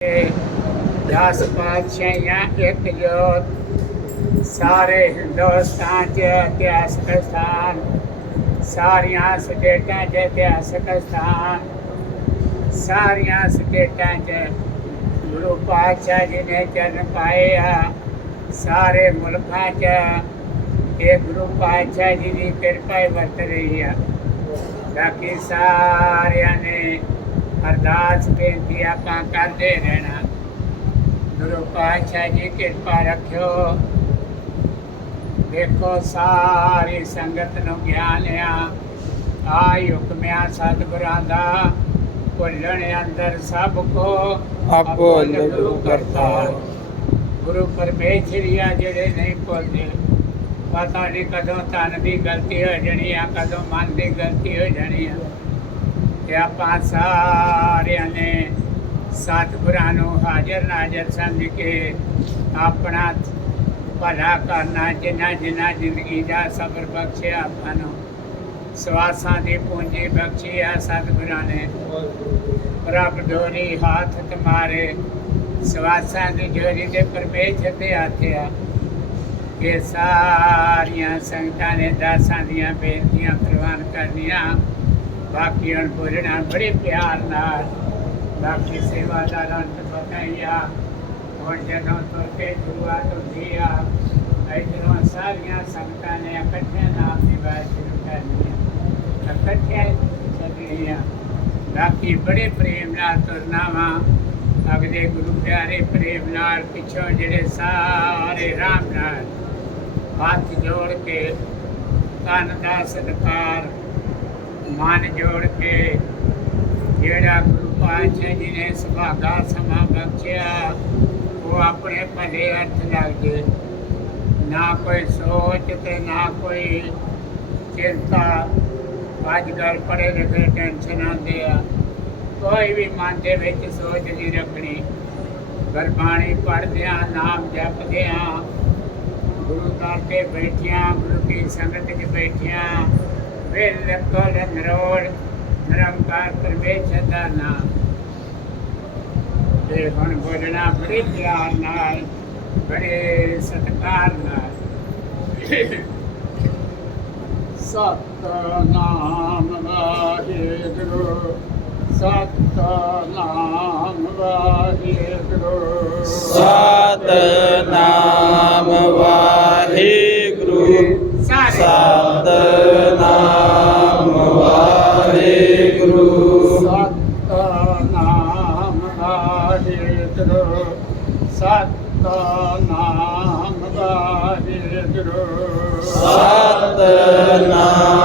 10 ਪਾਤਸ਼ਾਹੀਆਂ ਇੱਕ ਜੋਤ ਸਾਰੇ ਹਿੰਦੁਸਤਾਨ 'ਚ ਇਤਿਹਾਸਕ ਸਥਾਨ, ਸਾਰੀਆਂ ਸਟੇਟਾਂ 'ਚ ਇਤਿਹਾਸਕ ਸਥਾਨ, ਸਾਰੀਆਂ ਸਟੇਟਾਂ 'ਚ ਗੁਰੂ ਪਾਤਸ਼ਾਹ ਜੀ ਨੇ ਚਰਨ ਪਾਏ ਆ। ਸਾਰੇ ਮੁਲਕਾਂ 'ਚ ਇਹ ਗੁਰੂ ਪਾਤਸ਼ਾਹ ਜੀ ਦੀ ਕਿਰਪਾ ਹੀ ਵਰਤ ਰਹੀ ਆ। ਬਾਕੀ ਸਾਰਿਆਂ ਨੇ ਅਰਦਾਸ ਬੇਨਤੀ ਆਪਾਂ ਕਰਦੇ ਰਹਿਣਾ। ਗੁਰੂ ਪਾਤਸ਼ਾਹ ਜੀ ਕਿਰਪਾ ਰੱਖਿਓ। ਦੇਖੋ ਸਾਰੀ ਸੰਗਤ ਨੂੰ ਗਿਆਨ ਆ ਹੁਕਮਿਆ ਸਤਿਗੁਰਾਂ ਦਾ ਭੁੱਲਣ ਅੰਦਰ ਸਭ ਕੋ ਆਪੋ ਗੁਰੂ ਕਰਤਾ। ਗੁਰੂ ਪਰਮੇਸ਼ਰ ਆ ਜਿਹੜੇ ਨਹੀਂ ਭੁੱਲਦੇ। ਪਤਾ ਨਹੀਂ ਕਦੋਂ ਤਨ ਦੀ ਗਲਤੀ ਹੋ ਜਾਣੀ ਆ, ਕਦੋਂ ਮਨ ਦੀ ਗਲਤੀ ਹੋ ਜਾਣੀ ਆ। ਤੇ ਆਪਾਂ ਸਾਰਿਆਂ ਨੇ ਸਤਿਗੁਰਾਂ ਨੂੰ ਹਾਜ਼ਰ ਨਾਜ਼ਰ ਸਮਝ ਕੇ ਆਪਣਾ ਭਲਾ ਕਰਨਾ। ਜਿਨ੍ਹਾਂ ਜ਼ਿੰਦਗੀ ਦਾ ਸਬਰ ਬਖਸ਼ਿਆ, ਆਪਾਂ ਨੂੰ ਸਵਾਸਾਂ ਦੀ ਪੂੰਜੀ ਬਖਸ਼ੀ ਆ ਸਤਿਗੁਰਾਂ ਨੇ। ਰੱਬ ਡੋਰੀ ਹੱਥ ਤੁਮਾਰੇ ਸਵਾਸਾਂ ਦੀ ਜੋਰੀ ਦੇ ਪਰਮੇਸ਼ਰ ਦੇ ਹੱਥ ਆ। ਇਹ ਸਾਰੀਆਂ ਸੰਗਤਾਂ ਨੇ ਦਾਸਾਂ ਦੀਆਂ ਬੇਨਤੀਆਂ ਪ੍ਰਵਾਨ ਕਰਨੀਆਂ। ਬਾਕੀ ਹੁਣ ਬੋਲਣਾ ਬੜੇ ਪਿਆਰ ਨਾਲ। ਬਾਕੀ ਸੇਵਾਦਾਰਾਂ ਨੂੰ ਪਤਾ ਹੀ ਆ। ਹੁਣ ਜਦੋਂ ਤੁਰ ਕੇ ਸ਼ੁਰੂਆਤ ਹੁੰਦੀ ਆ, ਇੱਧਰੋਂ ਸਾਰੀਆਂ ਸੰਗਤਾਂ ਨੇ ਇਕੱਠੇ ਨਾਮ ਦੀ ਬਾਤ ਸ਼ੁਰੂ ਕਰਨੀ ਆ, ਇਕੱਠੇ ਚੱਲਣੀ ਆ। ਬਾਕੀ ਬੜੇ ਪ੍ਰੇਮ ਨਾਲ ਤੁਰਨਾ ਵਾ। ਅਗਲੇ ਗੁਰੂ ਪਿਆਰੇ ਪ੍ਰੇਮ ਨਾਲ ਪਿੱਛੋਂ ਜਿਹੜੇ ਸਾਰੇ ਰਾਮ ਨਾਲ ਹੱਥ ਜੋੜ ਕੇ ਤਨ ਦਾ ਸਤਿਕਾਰ ਮਨ ਜੋੜ ਕੇ ਜਿਹੜਾ ਗੁਰੂ ਪਾਤਸ਼ਾਹ ਜੀ ਨੇ ਸੁਭਾਗਾ ਸਮਾਂ ਬਖਸ਼ਿਆ, ਉਹ ਆਪਣੇ ਭਲੇ ਅਰਥ ਲੱਗ ਜੇ। ਨਾ ਕੋਈ ਸੋਚ ਤੇ ਨਾ ਕੋਈ ਚਿੰਤਾ। ਅੱਜ ਕੱਲ੍ਹ ਪੜ੍ਹੇ ਲਿਖੇ ਟੈਨਸ਼ਨ ਆਉਂਦੇ ਆ। ਕੋਈ ਵੀ ਮਨ ਦੇ ਵਿੱਚ ਸੋਚ ਨਹੀਂ ਰੱਖਣੀ। ਗੁਰਬਾਣੀ ਪੜ੍ਹਦਿਆਂ ਨਾਮ ਜਪਦਿਆਂ ਗੁਰੂ ਦਰ 'ਤੇ ਬੈਠਿਆਂ ਗੁਰੂ ਕੀ ਸੰਗਤ 'ਚ ਬੈਠਿਆਂ ਬਿਲਕੁਲ ਨਿਰੋਲ ਨਿਰੰਕਾਰ ਪਰਮੇਸ਼ਰ ਦਾ ਨਾਮ। ਤੇ ਹੁਣ ਬੋਲਣਾ ਬੜੇ ਪਿਆਰ ਨਾਲ, ਬੜੇ ਸਤਿਕਾਰ ਨਾਲ। ਸਤਿਨਾਮ ਵਾਹਿਗੁਰੂ, ਸਤਿਨਾਮ ਵਾਹਿਗੁਰੂ, ਸਤਿਨਾਮ ਵਾਹਿਗੁਰੂ, ਸਤਿਨਾਮ ਵਾਹਿਗੁਰੂ, ਸਤਿਨਾਮ ਵਾਹਿਗੁਰੂ, ਸਤਿਨਾਮ ਵਾਹਿਗੁਰੂ, ਸਤਿਨਾਮ